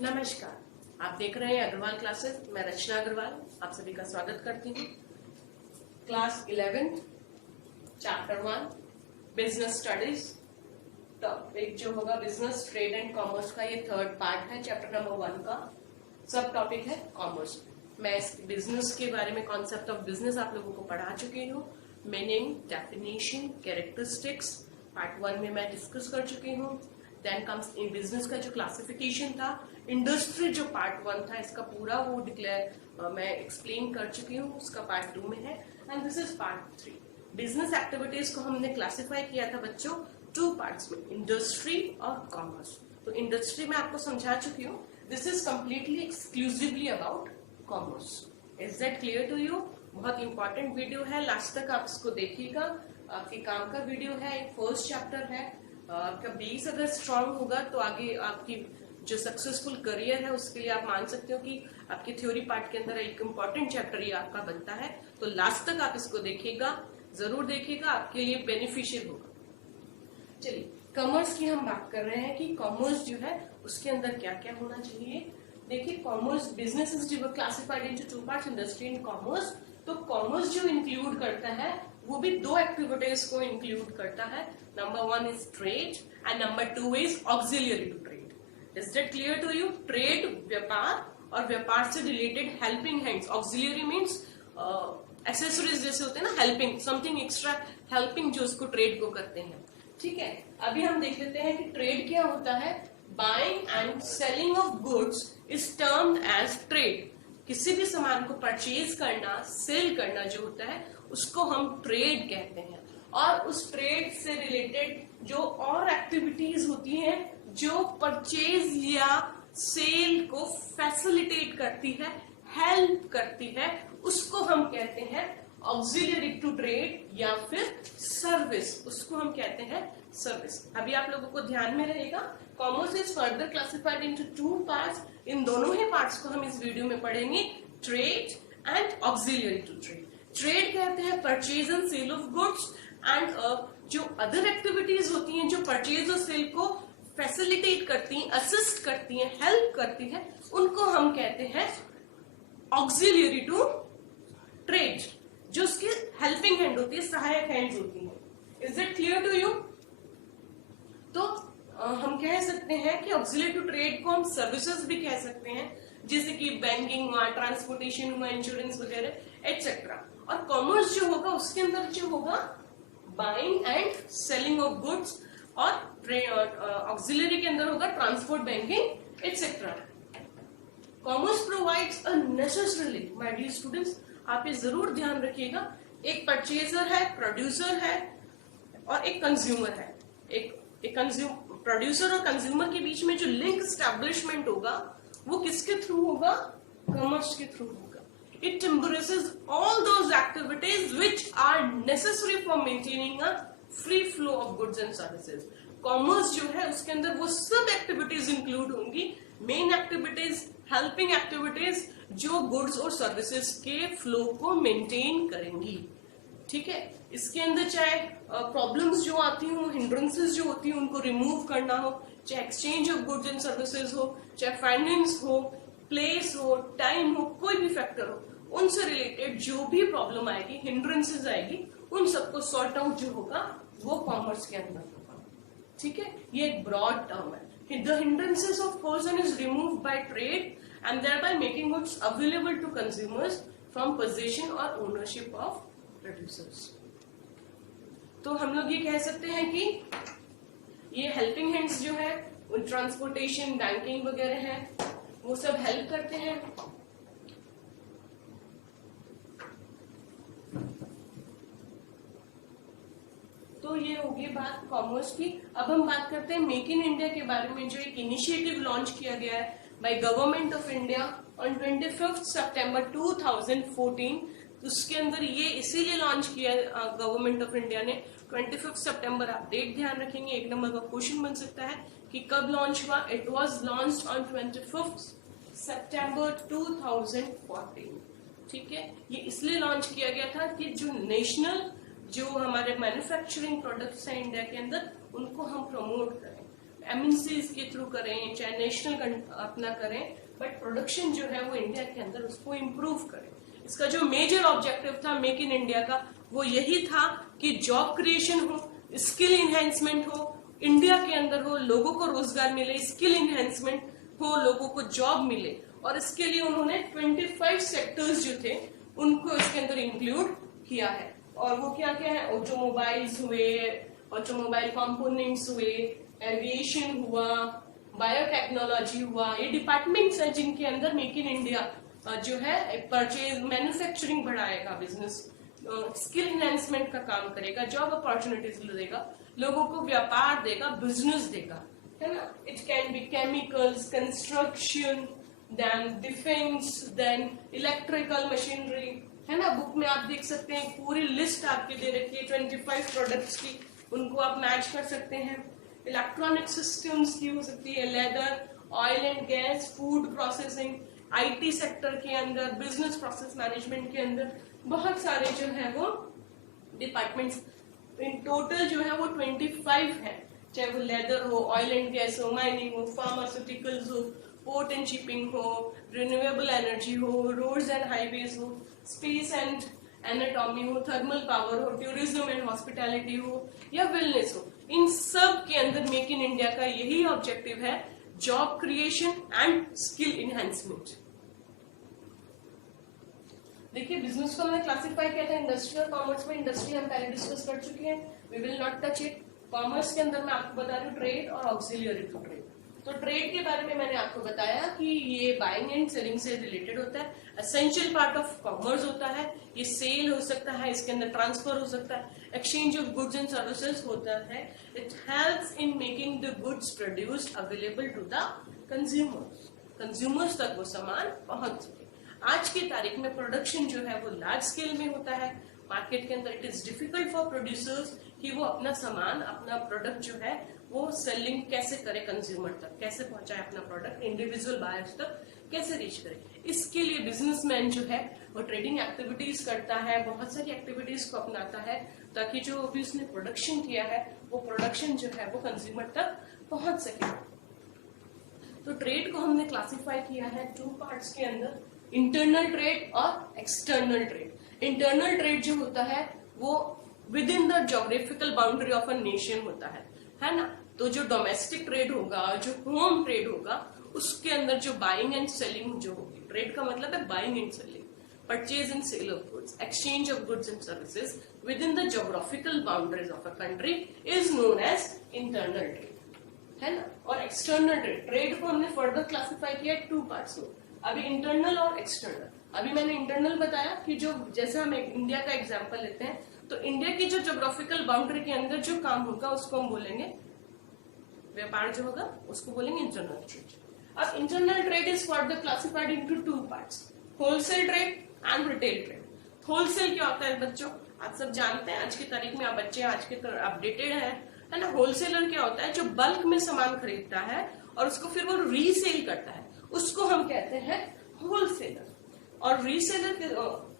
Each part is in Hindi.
नमस्कार, आप देख रहे हैं अग्रवाल क्लासेस। मैं रचना अग्रवाल आप सभी का स्वागत करती हूँ। Class 11 chapter 1 business studies topic जो होगा बिजनेस ट्रेड एंड कॉमर्स का ये थर्ड पार्ट है। चैप्टर नंबर 1 का सब टॉपिक है कॉमर्स। मैं इस बिजनेस के बारे में कॉन्सेप्ट ऑफ बिजनेस आप लोगों को पढ़ा चुकी हूँ। मीनिंग, डेफिनेशन, कैरेक्टरिस्टिक्स पार्ट 1 में मैं डिस्कस कर चुकी हूँ। देन कम्स इन बिजनेस का जो क्लासिफिकेशन था, इंडस्ट्री जो पार्ट 1 था इसका पूरा वो डिक्लेयर मैं एक्सप्लेन कर चुकी हूँ, उसका पार्ट 2 में है। And this is part 3। Business activities को हमने क्लासिफाई किया था बच्चों 2 पार्ट्स में, इंडस्ट्री और कॉमर्स। तो इंडस्ट्री में आपको समझा चुकी हूँ, this is completely exclusively about commerce. Is that clear to you? बहुत इंपॉर्टेंट वीडियो है, लास्ट तक आप इसको देखिएगा। आपके काम का वीडियो है, एक फर्स्ट चैप्टर है। आपका बेस अगर स्ट्रांग होगा तो आगे आपकी जो सक्सेसफुल करियर है उसके लिए आप मान सकते हो कि आपके थ्योरी पार्ट के अंदर एक इम्पॉर्टेंट चैप्टर ये आपका बनता है। तो लास्ट तक आप इसको देखिएगा, जरूर देखिएगा, आपके लिए बेनिफिशियल होगा। चलिए, कॉमर्स की हम बात कर रहे हैं कि कॉमर्स जो है उसके अंदर क्या क्या होना चाहिए। देखिए, commerce business is classified into 2 parts, industry and commerce. तो कॉमर्स जो इंक्लूड करता है वो भी 2 एक्टिविटीज को इंक्लूड करता है। Number 1 is trade and number 2 is auxiliary to trade. Is that clear to you? Trade व्यापार और व्यापार से related helping hands. Auxiliary means accessories जैसे होते हैं ना, हेल्पिंग, समथिंग एक्स्ट्रा हेल्पिंग जो उसको ट्रेड को करते हैं। ठीक है, अभी हम देख लेते हैं कि ट्रेड क्या होता है। Buying and selling of goods is termed as trade. किसी भी सामान को परचेज करना, सेल करना जो होता है उसको हम ट्रेड कहते हैं। और उस ट्रेड से रिलेटेड जो और एक्टिविटीज होती हैं जो परचेज या सेल को फैसिलिटेट करती है, हेल्प करती है, उसको हम कहते हैं ऑक्सिलियरी टू ट्रेड या फिर सर्विस, उसको हम कहते हैं सर्विस। अभी आप लोगों को ध्यान में रहेगा, commerce is further classified into 2 parts. इन दोनों ही पार्ट्स को हम इस वीडियो में पढ़ेंगे, trade and auxiliary to trade. Trade कहते हैं purchase and sale of goods, and जो अदर एक्टिविटीज होती हैं जो परचेज और सेल को फैसिलिटेट करती हैं, असिस्ट करती हैं, हेल्प करती हैं, उनको हम कहते हैं ऑक्सिलियरी टू ट्रेड, जो उसकी हेल्पिंग हैंड होती है, सहायक हैंड्स होती हैं। Is it clear to you? तो हम कह सकते हैं कि ऑक्सिलियरी टू ट्रेड को हम सर्विसेज भी कह सकते हैं, जैसे कि बैंकिंग हुआ, ट्रांसपोर्टेशन हुआ, इंश्योरेंस वगैरह एटसेट्रा। और कॉमर्स जो होगा उसके अंदर जो होगा buying and selling of goods, और ऑक्सिलियरी के अंदर होगा transport, banking etcetera. Commerce provides a necessarily, my dear students, आप ये जरूर ध्यान रखिएगा, एक परचेजर है, प्रोड्यूसर है और एक कंज्यूमर है। एक प्रोड्यूसर और कंज्यूमर के बीच में जो लिंक एस्टैब्लिशमेंट होगा वो किसके थ्रू होगा? कॉमर्स के थ्रू होगा। It embraces all those activities which are necessary for maintaining a free flow of goods and services. Commerce जो है उसके अंदर वो सब एक्टिविटीज इंक्लूड होंगी, मेन एक्टिविटीज, हेल्पिंग एक्टिविटीज, जो गुड्स और सर्विसेज के फ्लो को मेंटेन करेंगी। ठीक है, इसके अंदर चाहे प्रॉब्लम्स जो आती हो, हिंड्रेंसेस जो होती हैं उनको रिमूव करना हो, चाहे exchange of goods and services हो, चाहे फाइनेंस हो, प्लेस हो, टाइम हो, कोई भी फैक्टर हो, उनसे रिलेटेड जो भी प्रॉब्लम आएगी, हिंड्रेंसेस आएगी, उन सबको सॉर्ट आउट जो होगा वो कॉमर्स के अंदर होगा। ठीक है, ये एक ब्रॉड टर्म है। The hindrances of person is removed by trade and thereby making goods available to consumers from possession or ownership of producers। तो हम लोग ये कह सकते हैं कि ये हेल्पिंग हैंड्स जो है, ट्रांसपोर्टेशन, बैंकिंग वगैरह है, वो सब हेल्प करते हैं। तो ये होगी बात कॉमर्स की। अब हम बात करते हैं मेक इन इंडिया के बारे में, जो एक इनिशिएटिव लॉन्च किया गया है by government of India on 25 सितंबर 2014। उसके अंदर ये इसीलिए लॉन्च किया गवर्नमेंट ऑफ इंडिया ने 25 सितंबर। आप डेट ध्यान रखेंगे, 1 नंबर का क्वेश्चन बन सकता है कि कब लॉन्च हुआ। इट वाज लॉन्च्ड ऑन 25 सितंबर 2014। ठीक है, ये इसलिए लॉन्च किया गया था कि जो नेशनल जो हमारे मैन्युफैक्चरिंग प्रोडक्ट्स हैं इंडिया के अंदर, उनको हम प्रमोट करें। एमएनसीज के थ्रू करें, चाहे नेशनल अपना करें, बट प्रोडक्शन जो है वो इंडिया के अंदर उसको इम्प्रूव करें। इसका जो मेजर ऑब्जेक्टिव था मेक इन इंडिया का, वो यही था कि जॉब क्रिएशन हो, स्किल इनहेंसमेंट हो, इंडिया के अंदर हो, लोगों को रोजगार मिले, स्किल इनहेंसमेंट हो, लोगों को जॉब मिले। और इसके लिए उन्होंने 25 सेक्टर्स जो थे उनको इसके अंदर इंक्लूड किया है। और वो क्या क्या है, ऑटोमोबाइल्स हुए, ऑटोमोबाइल कंपोनेंट्स हुए, एविएशन हुआ, बायोटेक्नोलॉजी हुआ, ये डिपार्टमेंट्स हैं जिनके अंदर मेक इन इंडिया जो है परचेज, मैन्युफैक्चरिंग बढ़ाएगा, बिजनेस स्किल एनहांसमेंट का काम करेगा, जॉब अपॉर्चुनिटीज देगा, लोगों को व्यापार देगा, बिजनेस देगा, है ना। It can be chemicals, construction, then defence, then electrical machinery, है ना। बुक में आप देख सकते हैं पूरी लिस्ट आपके दे रखी है 25 प्रोडक्ट्स की, उनको आप मैच कर सकते हैं। इलेक्ट्रॉनिक सिस्टम्स की हो सकती है, leather, oil and gas, food processing, IT sector के अंदर, बिजनेस प्रोसेस मैनेजमेंट के अंदर बहुत सारे जो है वो डिपार्टमेंट्स, इन टोटल जो है वो 25 है। चाहे वो लेदर हो, ऑयल एंड गैस हो, माइनिंग हो, फार्मास्यूटिकल्स हो, पोर्ट एंड शिपिंग हो, रिन्यूएबल एनर्जी हो, रोड्स एंड हाईवेज हो, स्पेस एंड एनाटॉमी हो, थर्मल पावर हो, टूरिज्म एंड हॉस्पिटैलिटी हो, या वेलनेस हो, इन सब के अंदर मेक इन इंडिया का यही ऑब्जेक्टिव है, job creation and skill enhancement. देखिए बिजनेस को हमने क्लासिफाई किया था इंडस्ट्री और कॉमर्स में। इंडस्ट्री हम पहले डिस्कस कर चुके हैं, we will not touch it. Commerce के अंदर मैं आपको बता रही हूँ ट्रेड और ऑक्सिलियरी टू ट्रेड। तो ट्रेड के बारे में मैंने आपको बताया कि ये बाइंग एंड सेलिंग से रिलेटेड होता है, एसेंशियल पार्ट ऑफ कॉमर्स होता है, ये सेल हो सकता है, इसके अंदर ट्रांसफर हो सकता है, exchange of goods and services होता है। It helps in making the goods produced available to the consumers, consumers तक वो सामान पहुंच सके। आज की तारीख में प्रोडक्शन जो है वो लार्ज स्केल में होता है मार्केट के अंदर। It is difficult for producers कि वो अपना सामान, अपना प्रोडक्ट जो है वो सेलिंग कैसे करे, कंज्यूमर तक कैसे पहुंचाए अपना प्रोडक्ट, इंडिविजुअल बायर्स तक कैसे रीच करे। इसके लिए बिजनेसमैन जो है वो ट्रेडिंग एक्टिविटीज करता है, बहुत सारी एक्टिविटीज को अपनाता है ताकि जो भी उसने प्रोडक्शन किया है वो प्रोडक्शन जो है वो कंज्यूमर तक पहुंच सके। तो ट्रेड को हमने क्लासिफाई किया है 2 पार्ट्स के अंदर, इंटरनल ट्रेड और एक्सटर्नल ट्रेड। इंटरनल ट्रेड जो होता है वो with in the geographical boundary of a nation होता है ना। तो जो डोमेस्टिक ट्रेड होगा, जो होम ट्रेड होगा, उसके अंदर जो बाइंग एंड सेलिंग जो होगी, ट्रेड का मतलब है buying and selling, purchase and sale of goods, exchange of goods and services within the geographical boundaries of a country is known as internal trade, है ना। और एक्सटर्नल ट्रेड, ट्रेड को हमने फर्दर क्लासिफाई किया 2 पार्ट्स में, अभी इंटरनल और एक्सटर्नल। अभी मैंने इंटरनल बताया कि जो, जैसे हम इंडिया का एग्जांपल लेते हैं तो इंडिया की जो ज्योग्राफिकल बाउंड्री के अंदर जो काम होगा उसको हम बोलेंगे व्यापार, जो होगा उसको बोलेंगे इंटरनल ट्रेड। अब internal trade is further classified into 2 parts, wholesale trade and retail trade. Wholesale क्या होता है बच्चों, आप सब जानते हैं, आज की तारीख में आप बच्चे आज के अपडेटेड है ना। होलसेलर क्या होता है, जो बल्क में सामान खरीदता है और उसको फिर वो रीसेल करता है, उसको हम कहते हैं होलसेलर। और रीसेलर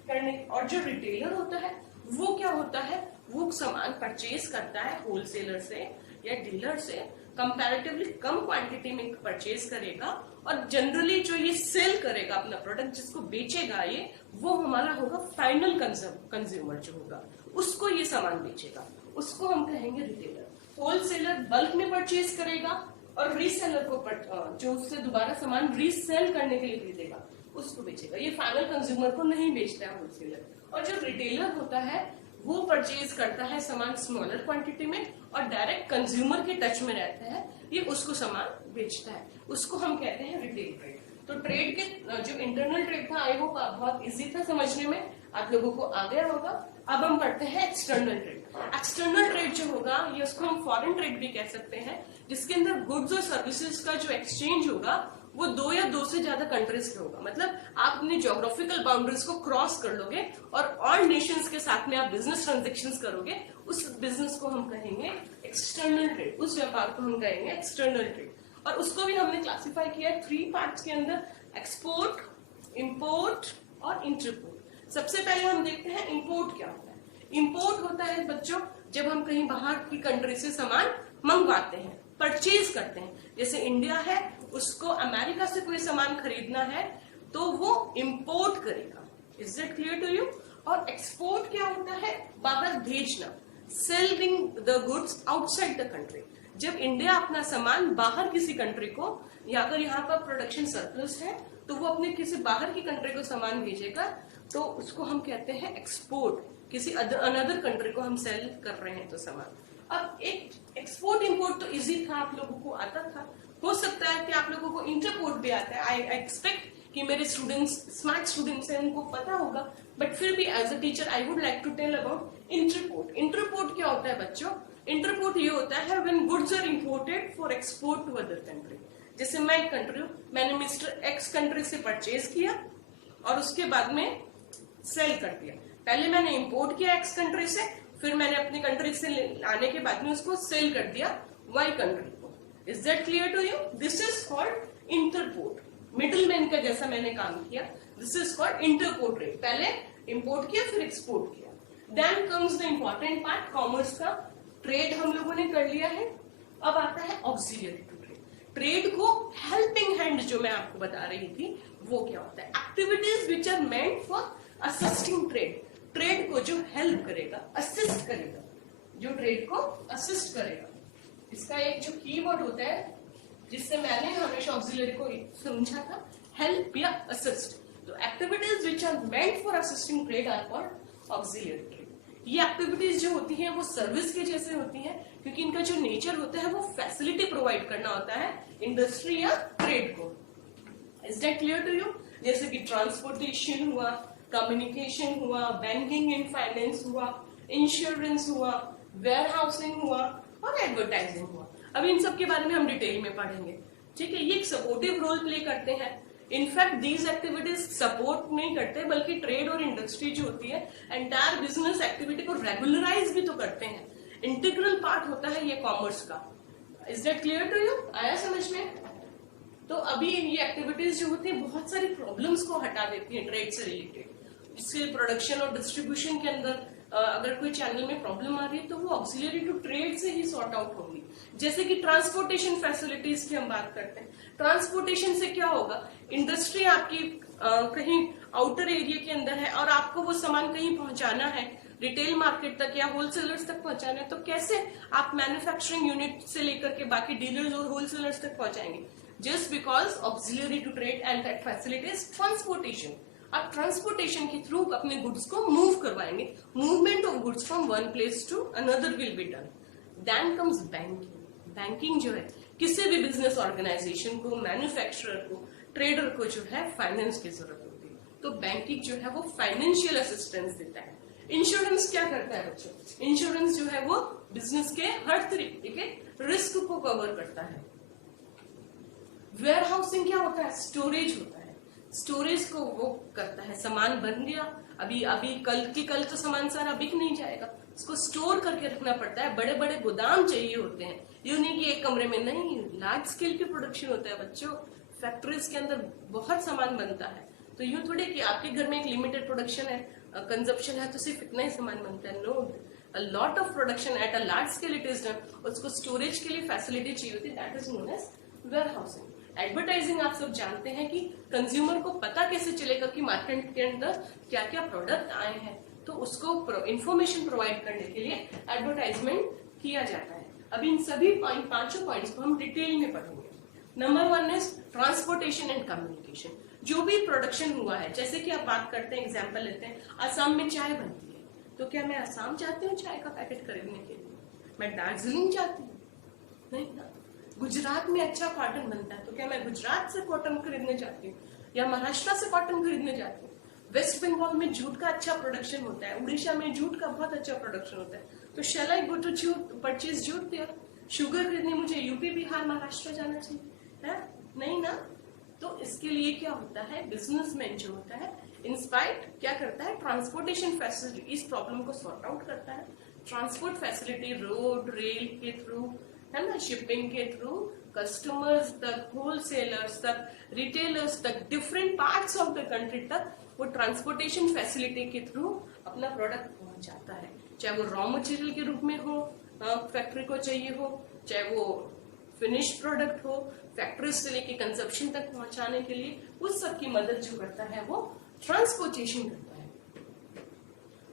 करने, और जो रिटेलर होता है वो क्या होता है, वो सामान परचेज करता है होलसेलर से या डीलर से, कंपैरेटिवली कम क्वांटिटी में परचेज करेगा, और जनरली जो ये सेल करेगा अपना प्रोडक्ट, जिसको बेचेगा ये, वो हमारा होगा फाइनल कंज्यूमर जो होगा, उसको ये सामान बेचेगा, उसको हम कहेंगे रिटेलर। होलसेलर बल्क में परचेज करेगा और रीसेलर को जो उससे दोबारा सामान रीसेल करने के लिए खरीदेगा उसको बेचेगा, ये फाइनल कंज्यूमर को नहीं बेचता है होलसेलर। और जो रिटेलर होता है वो परचेज करता है सामान स्मॉलर क्वांटिटी में और डायरेक्ट कंज्यूमर के टच में रहता है, ये उसको सामान बेचता है, उसको हम कहते हैं रिटेल ट्रेड। तो ट्रेड के जो इंटरनल ट्रेड था, आई होप बहुत इजी था समझने में, आप लोगों को आ गया होगा। अब हम पढ़ते हैं एक्सटर्नल ट्रेड। एक्सटर्नल ट्रेड जो होगा ये उसको हम फॉरेन ट्रेड भी कह सकते हैं, जिसके अंदर गुड्स और सर्विसेज का जो एक्सचेंज होगा वो 2 या 2 से ज्यादा कंट्रीज के होगा। मतलब आप अपनी ज्योग्राफिकल बाउंड्रीज को क्रॉस कर लोगे और नेशंस के साथ में आप बिजनेस ट्रांजेक्शन्स करोगे, उस बिजनेस को हम कहेंगे एक्सटर्नल ट्रेड, उस व्यापार को हम कहेंगे एक्सटर्नल ट्रेड। और उसको भी हमने क्लासिफाई किया है 3 पार्ट्स के अंदर, एक्सपोर्ट, इंपोर्ट और इंटरपोर्ट। सबसे पहले हम देखते हैं इंपोर्ट क्या होता है। इंपोर्ट होता है बच्चों जब हम कहीं बाहर की कंट्री से सामान मंगवाते हैं, परचेज करते हैं। जैसे इंडिया है, उसको अमेरिका से कोई सामान खरीदना है तो वो इंपोर्ट करेगा। Is it clear to you? और एक्सपोर्ट क्या होता है? बाहर भेजना, selling the goods outside the country. जब इंडिया अपना सामान बाहर किसी कंट्री को, या अगर यहाँ पर प्रोडक्शन सरप्लस है तो वो अपने किसी बाहर की कंट्री को सामान भेजेगा, तो उसको हम कहते हैं एक्सपोर्ट। किसी अनदर कंट्री को हम सेल कर रहे हैं तो सामान। अब एक एक्सपोर्ट इंपोर्ट तो इजी था, आप लोगों को आता था। हो सकता है कि आप लोगों को इंटरपोर्ट भी आता है। आई एक्सपेक्ट कि मेरे स्टूडेंट्स स्मार्ट स्टूडेंट्स हैं, उनको पता होगा, बट फिर भी as a teacher I would like to tell about interport. Interport क्या होता है बच्चों? इंटरपोर्ट ये होता है when goods are imported for export to other country. जैसे मैं एक कंट्री हूँ, मैंने मिस्टर एक्स कंट्री से परचेज किया और उसके बाद में सेल कर दिया। पहले मैंने इंपोर्ट किया एक्स कंट्री से, फिर मैंने अपनी कंट्री से आने के बाद में उसको सेल कर दिया वाई कंट्री को। Is that clear to you? This is called interport. Middleman का जैसा मैंने काम किया, this is called interport trade. पहले इंपोर्ट किया फिर एक्सपोर्ट किया। Then comes the important part, commerce का। ट्रेड हम लोगों ने कर लिया है, अब आता है ऑक्सिलियरी टू ट्रेड। ट्रेड को हेल्पिंग हैंड जो मैं आपको बता रही थी वो क्या होता है? Activities which are meant for assisting trade. Trade को जो हेल्प करेगा, असिस्ट करेगा, जो ट्रेड को असिस्ट करेगा। इसका एक जो कीवर्ड होता है जिससे मैंने हमेशा ऑक्सिलरी को समझा था, हेल्प या असिस्ट। तो activities which are meant for assisting trade are called auxiliary trade. ये एक्टिविटीज जो होती हैं वो सर्विस के जैसे होती हैं, क्योंकि इनका जो नेचर होता है वो फैसिलिटी प्रोवाइड करना होता है इंडस्ट्री या ट्रेड को। Is that clear to you? जैसे कि ट्रांसपोर्टेशन हुआ, कम्युनिकेशन हुआ, बैंकिंग एंड फाइनेंस हुआ, इंश्योरेंस हुआ, वेयर हाउसिंग हुआ और एडवर्टाइजिंग हुआ। अब इन सब के बारे में हम डिटेल में पढ़ेंगे, ठीक है? ये एक सपोर्टिव रोल प्ले करते हैं। इनफैक्ट दीज एक्टिविटीज सपोर्ट नहीं करते, बल्कि ट्रेड और इंडस्ट्री जो होती है एंटायर बिजनेस एक्टिविटी को रेगुलराइज भी तो करते हैं। इंटीग्रल पार्ट होता है ये कॉमर्स का। Is that clear to you? आया समझ में? तो अभी ये एक्टिविटीज जो होती है बहुत सारी प्रॉब्लम्स को हटा देती है ट्रेड से रिलेटेड। इसके प्रोडक्शन और डिस्ट्रीब्यूशन के अंदर अगर कोई चैनल में प्रॉब्लम आ रही है तो वो ऑक्सिलरी टू ट्रेड से ही सॉर्ट आउट होगी। जैसे कि ट्रांसपोर्टेशन फैसिलिटीज की हम बात करते हैं। ट्रांसपोर्टेशन से क्या होगा? इंडस्ट्री आपकी कहीं आउटर एरिया के अंदर है और आपको वो सामान कहीं पहुंचाना है, रिटेल मार्केट तक या होलसेलर्स तक पहुंचाना है, तो कैसे आप मैन्युफैक्चरिंग यूनिट से लेकर के बाकी डीलर्स और होलसेलर्स तक पहुंचाएंगे? Just because auxiliary to trade and that facility is transportation. आप ट्रांसपोर्टेशन के थ्रू अपने गुड्स को मूव करवाएंगे। Movement of goods from one place to another will be done. Then comes banking. Banking जो है किसी भी बिजनेस ऑर्गेनाइजेशन को, मैन्युफैक्चरर को, ट्रेडर को जो है फाइनेंस की जरूरत होती है, तो बैंकिंग जो है वो फाइनेंशियल असिस्टेंस देता है। इंश्योरेंस क्या करता है बच्चों? इंश्योरेंस जो है वो बिजनेस के हर तरीके के रिस्क को कवर करता है। वेयर हाउसिंग क्या होता है? स्टोरेज होता है। स्टोरेज को वो करता है, सामान बन गया, अभी कल तो सामान सारा बिक नहीं जाएगा, उसको स्टोर करके रखना पड़ता है। बड़े बड़े गोदाम चाहिए होते हैं, यूं नहीं कि एक कमरे में नहीं, लार्ज स्केल की प्रोडक्शन होता है बच्चों। फैक्ट्रीज के अंदर बहुत सामान बनता है, तो यूं थोड़े कि आपके घर में एक लिमिटेड प्रोडक्शन है, कंजप्शन है, तो सिर्फ इतना ही सामान बनता है। No, a lot of production at a large scale it is done. उसको स्टोरेज के लिए फैसिलिटी चाहिए होती है, that is known as warehousing. Advertising आप सब जानते हैं कि कंज्यूमर को पता कैसे चलेगा कि मार्केट के अंदर क्या क्या प्रोडक्ट आए हैं, तो उसको इंफॉर्मेशन प्रोवाइड करने के लिए एडवर्टाइजमेंट किया जाता है। अभी इन सभी पांचों पॉइंट्स को हम डिटेल में पढ़ेंगे। Number 1 is transportation and communication. जो भी प्रोडक्शन हुआ है, जैसे कि आप बात करते हैं, एग्जाम्पल लेते हैं, असम में चाय बनती है, तो क्या मैं असम चाहती हूँ चाय का पैकेट खरीदने के लिए? मैं दार्जिलिंग चाहती हूँ? नहीं ना। गुजरात में अच्छा कॉटन बनता है, तो क्या मैं गुजरात से कॉटन खरीदने जाती हूँ या महाराष्ट्र से कॉटन खरीदने जाती हूँ? वेस्ट बंगाल में जूट का अच्छा प्रोडक्शन होता है, उड़ीसा में जूट का बहुत अच्छा प्रोडक्शन होता है, तो shall I go to jute purchase jute there? Sugar खरीदने मुझे यूपी, बिहार, महाराष्ट्र जाना चाहिए है? नहीं ना। तो इसके लिए क्या होता है, बिजनेसमैन जो होता है इंस्पाइट क्या करता है, ट्रांसपोर्टेशन फैसिलिटी इस प्रॉब्लम को सॉर्ट आउट करता है। ट्रांसपोर्ट फैसिलिटी रोड रेल के थ्रू है ना, शिपिंग के थ्रू कस्टमर्स तक, होलसेलर्स तक, रिटेलर्स तक, different parts of the country तक वो ट्रांसपोर्टेशन फैसिलिटी के थ्रू अपना प्रोडक्ट पहुंचाता है। चाहे वो रॉ मटेरियल के रूप में हो, फैक्ट्री को चाहिए हो, चाहे वो फिनिश प्रोडक्ट हो, फैक्ट्री से लेके कंजप्शन तक पहुंचाने के लिए उस सब की मदद जो करता है वो ट्रांसपोर्टेशन करता है।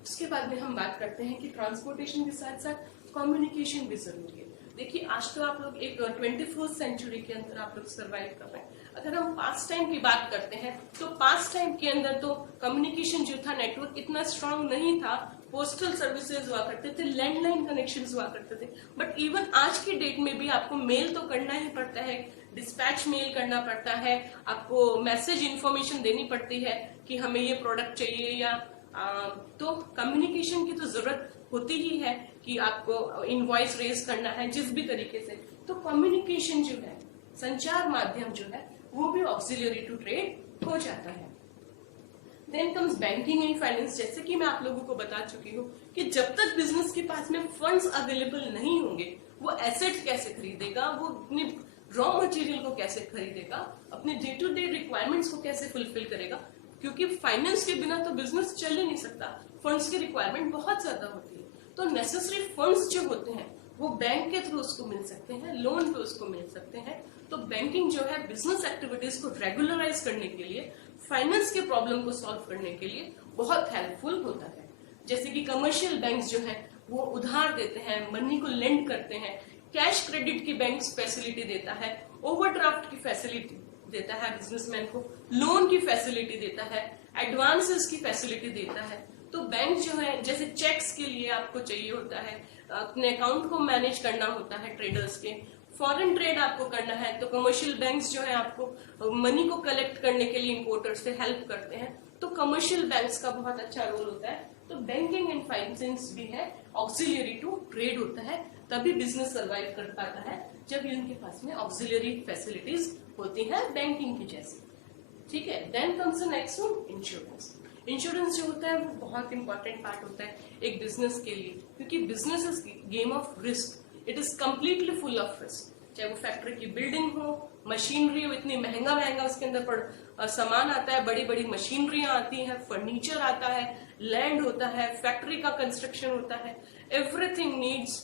उसके बाद में हम बात करते हैं कि ट्रांसपोर्टेशन के साथ साथ कम्युनिकेशन भी जरूरी है। देखिए आज तो आप लोग एक 21st सेंचुरी के अंदर आप लोग सर्वाइव कर रहे हैं। अगर हम पास्ट टाइम की बात करते हैं तो पास्ट टाइम के अंदर तो कम्युनिकेशन जो था, नेटवर्क इतना स्ट्रांग नहीं था, पोस्टल सर्विसेज हुआ करते थे, लैंडलाइन कनेक्शंस हुआ करते थे। बट इवन आज की डेट में भी आपको मेल तो करना ही पड़ता है, डिस्पैच मेल करना पड़ता है, आपको मैसेज इन्फॉर्मेशन देनी पड़ती है कि हमें ये प्रोडक्ट चाहिए या तो कम्युनिकेशन की तो जरूरत होती ही है कि आपको इनवॉइस रेज करना है जिस भी तरीके से। तो कम्युनिकेशन जो है, संचार माध्यम जो है, वो भी ऑक्सिलरी टू ट्रेड हो जाता है। Then comes banking and finance. जैसे कि मैं आप लोगों को बता चुकी हूँ कि जब तक बिजनेस के पास में फंड्स अवेलेबल नहीं होंगे, वो एसेट कैसे खरीदेगा, वो अपने रॉ मटेरियल को कैसे खरीदेगा, अपने डे टू डे रिक्वायरमेंट्स को कैसे फुलफिल करेगा, क्योंकि फाइनेंस के बिना तो बिजनेस चल ही नहीं सकता। फंड्स की रिक्वायरमेंट बहुत ज्यादा होती है, तो नेसेसरी फंड्स जो होते हैं वो बैंक के थ्रू उसको मिल सकते हैं, लोन पे उसको मिल सकते हैं। तो बैंकिंग जो है बिजनेस एक्टिविटीज को रेगुलराइज करने के लिए, फाइनेंस के प्रॉब्लम को सॉल्व करने के लिए बहुत हेल्पफुल होता है। जैसे कि कमर्शियल बैंक्स जो है वो उधार देते हैं, मनी को लेंड करते हैं, कैश क्रेडिट की बैंक फैसिलिटी देता है, ओवरड्राफ्ट की फैसिलिटी देता है बिजनेसमैन को, लोन की फैसिलिटी देता है, एडवांसेस की फैसिलिटी देता है। तो बैंक जो है, जैसे चेक्स के लिए आपको चाहिए होता है, अपने अकाउंट को मैनेज करना होता है ट्रेडर्स के, फॉरेन ट्रेड आपको करना है तो कमर्शियल बैंक्स जो है आपको मनी को कलेक्ट करने के लिए इंपोर्टर्स से हेल्प करते हैं। तो कमर्शियल बैंक्स का बहुत अच्छा रोल होता है। तो बैंकिंग एंड फाइनेंस भी है, ऑक्सिलरी टू ट्रेड होता है, तभी बिजनेस सर्वाइव कर पाता है जब उनके पास में ऑक्सिलरी फैसिलिटीज होती है बैंकिंग की जैसी। ठीक है। Then comes the next one, insurance. Insurance जो होता है वो बहुत इंपॉर्टेंट पार्ट होता है एक बिजनेस के लिए, क्योंकि business is game of risk, it is completely full of risk. चाहे वो फैक्ट्री की बिल्डिंग हो, मशीनरी हो, इतनी महंगा महंगा उसके अंदर सामान आता है, बड़ी बड़ी मशीनरियां आती हैं, फर्नीचर आता है, लैंड होता है, फैक्ट्री का कंस्ट्रक्शन होता है, everything needs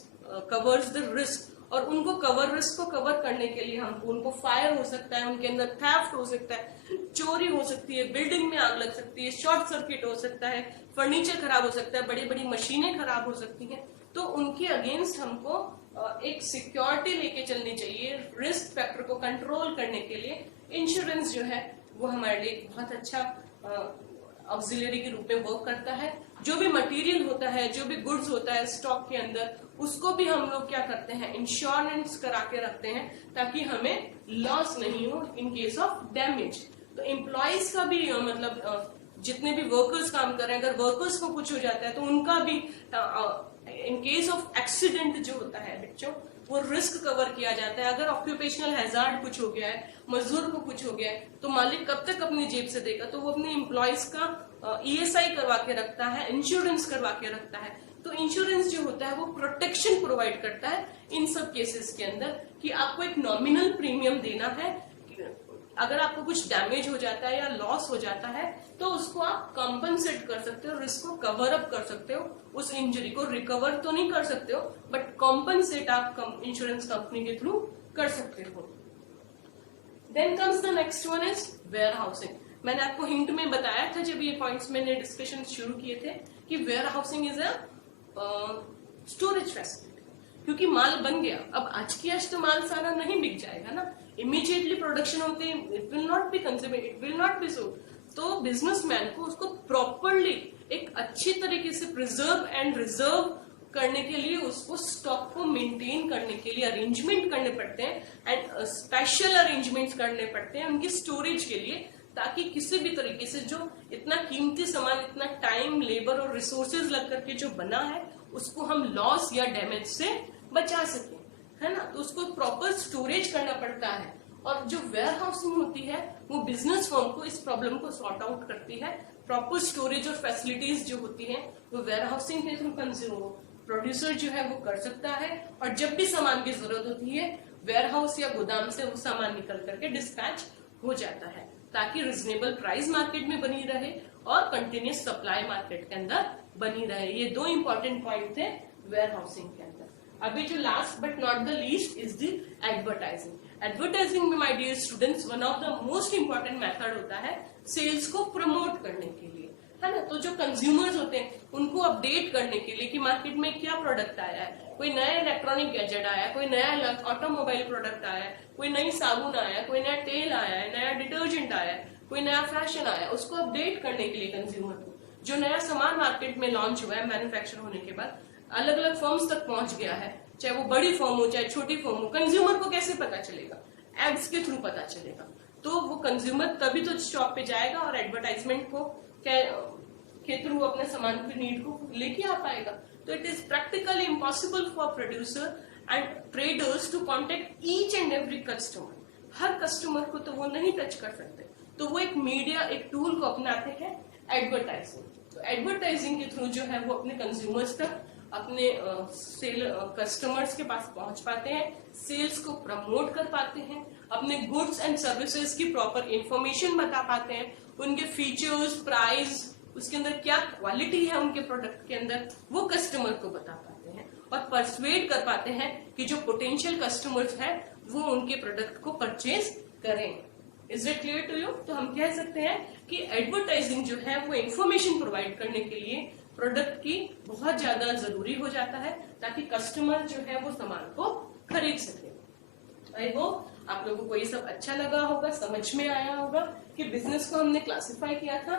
covers the risk. और उनको रिस्क को कवर करने के लिए हमको, उनको फायर हो सकता है, उनके अंदर थेफ्ट हो सकता है, चोरी हो सकती है, बिल्डिंग में आग लग सकती है, शॉर्ट सर्किट हो सकता है, फर्नीचर खराब हो सकता है, बड़ी बड़ी मशीनें खराब हो सकती हैं। तो उनके अगेंस्ट हमको एक सिक्योरिटी लेके चलनी चाहिए। रिस्क फैक्टर को कंट्रोल करने के लिए इंश्योरेंस जो है वो हमारे लिए बहुत अच्छा ऑक्सिलरी के रूप में वर्क करता है। जो भी मटेरियल होता है, जो भी गुड्स होता है स्टॉक के अंदर, उसको भी हम लोग क्या करते हैं, इंश्योरेंस करा के रखते हैं ताकि हमें लॉस नहीं हो इन केस ऑफ डैमेज। तो एम्प्लॉयज का भी मतलब जितने भी वर्कर्स काम कर रहे हैं, अगर वर्कर्स को कुछ हो जाता है तो उनका भी इन केस ऑफ एक्सीडेंट जो होता है बच्चों, वो रिस्क कवर किया जाता है। अगर ऑक्यूपेशनल हैजार्ड कुछ हो गया है, मजदूर को कुछ हो गया है, तो मालिक कब तक अपनी जेब से देगा, तो वो अपने एम्प्लॉयज का ESI करवा के रखता है, इंश्योरेंस करवा के रखता है। तो इंश्योरेंस जो होता है वो प्रोटेक्शन प्रोवाइड करता है इन सब केसेस के अंदर कि आपको एक नॉमिनल प्रीमियम देना है। अगर आपको कुछ डैमेज हो जाता है या लॉस हो जाता है तो उसको आप कॉम्पनसेट कर सकते हो, रिस्क को कवर अप कर सकते हो, उस इंजरी को रिकवर तो नहीं कर सकते हो बट कॉम्पनसेट आप इंश्योरेंस कंपनी के थ्रू कर सकते हो। Then comes the next one is warehousing. मैंने आपको हिंट में बताया था जब ये पॉइंट्स मैंने डिस्कशन शुरू किए थे कि warehousing is a storage facility, क्योंकि माल बन गया, अब आज की आज तो माल सारा नहीं बिक जाएगा ना, इमीडिएटली प्रोडक्शन होते हैं, it will not be consumed, it will not be sold. तो बिजनेसमैन को उसको प्रॉपरली एक अच्छी तरीके से प्रिजर्व एंड रिजर्व करने के लिए, उसको स्टॉक को मेंटेन करने के लिए अरेंजमेंट करने पड़ते हैं एंड स्पेशल अरेंजमेंट्स करने पड़ते हैं उनकी स्टोरेज के लिए, ताकि किसी भी तरीके से जो इतना कीमती सामान, इतना टाइम, लेबर और रिसोर्सेज लग करके जो बना है उसको हम लॉस या डैमेज से बचा सकें, है ना। तो उसको प्रॉपर स्टोरेज करना पड़ता है। और जो वेयर हाउसिंग होती है वो बिजनेस फर्म को इस प्रॉब्लम को सॉर्ट आउट करती है। प्रॉपर स्टोरेज और फैसिलिटीज जो होती हैं वो वेयर हाउसिंग के थ्रू प्रोड्यूसर जो है वो कर सकता है, और जब भी सामान की जरूरत होती है वेयर हाउस या गोदाम से वो सामान निकल करके डिस्पैच हो जाता है, ताकि रिजनेबल प्राइस मार्केट में बनी रहे और कंटिन्यूस सप्लाई मार्केट के अंदर बनी रहे। ये दो इंपॉर्टेंट पॉइंट थे वेयर हाउसिंग के अंदर। अभी जो last but not the least is the advertising. Advertising में my dear students one of the most important method होता है सेल्स को प्रमोट करने के लिए, है ना. तो जो कंज्यूमर्स होते हैं उनको अपडेट करने के लिए कि मार्केट में क्या प्रोडक्ट आया है, कोई नया इलेक्ट्रॉनिक गैजेट आया है, कोई नया ऑटोमोबाइल प्रोडक्ट आया है, कोई नई साबुन आया है, कोई नया तेल आया है, नया डिटर्जेंट आया है, कोई नया फैशन आया है, उसको अपडेट करने के लिए कंज्यूमर को जो नया सामान मार्केट में लॉन्च हुआ है मैन्युफैक्चर होने के बाद अलग अलग फर्म्स तक पहुंच गया है, चाहे वो बड़ी फर्म हो चाहे छोटी फर्म हो, कंज्यूमर को कैसे पता चलेगा? एड्स के थ्रू पता चलेगा. तो वो कंज्यूमर तभी तो शॉप पे जाएगा और एडवर्टाइजमेंट को के थ्रू अपने सामान की नीड को लेके आ पाएगा. तो it is practically impossible for producer and traders to contact each and every customer. हर कस्टमर को तो वो नहीं टच कर सकते, तो वो एक मीडिया, एक टूल को अपनाते हैं, एडवर्टाइजिंग. तो एडवर्टाइजिंग के थ्रू जो है वो अपने कंज्यूमर्स तक, अपने कस्टमर्स के पास पहुंच पाते हैं, सेल्स को प्रमोट कर पाते हैं, अपने गुड्स एंड सर्विसेज की प्रॉपर इंफॉर्मेशन बता पाते हैं, उनके फीचर्स, प्राइस, उसके अंदर क्या क्वालिटी है उनके प्रोडक्ट के अंदर, वो कस्टमर को बता पाते हैं और परसुएड कर पाते हैं कि जो पोटेंशियल कस्टमर्स है वो उनके प्रोडक्ट को परचेज करें. Is it clear to you? तो हम कह सकते हैं कि एडवर्टाइजिंग जो है वो इंफॉर्मेशन प्रोवाइड करने के लिए प्रोडक्ट की बहुत ज्यादा जरूरी हो जाता है ताकि कस्टमर जो है वो सामान को खरीद सके. आई होप आप लोगों को ये सब अच्छा लगा होगा, समझ में आया होगा कि बिजनेस को हमने क्लासिफाई किया था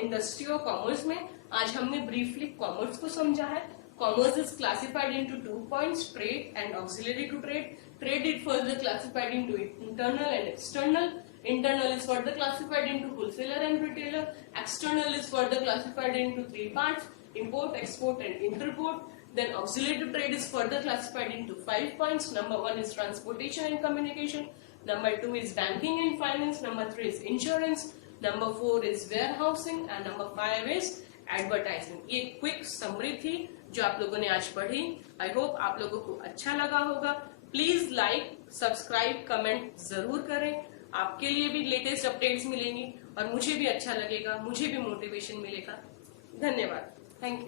इंडस्ट्री और कॉमर्स में. आज हमने ब्रीफली कॉमर्स को समझा है. Commerce is classified into 2 points, trade and auxiliary to trade. Trade is further classified into internal and external. Internal is further classified into wholesaler and retailer. External is further classified into 3 parts: import, export, and interport. Then auxiliary trade is further classified into 5 points. Number 1 is transportation and communication. Number 2 is banking and finance. Number 3 is insurance. Number 4 is warehousing, and number 5 is advertising. ये क्विक समरी थी जो आप लोगों ने आज पढ़ी. आई होप आप लोगों को अच्छा लगा होगा. प्लीज लाइक, सब्सक्राइब, कमेंट जरूर करें. आपके लिए भी लेटेस्ट अपडेट्स मिलेंगी और मुझे भी अच्छा लगेगा, मुझे भी मोटिवेशन मिलेगा. धन्यवाद. Thank you.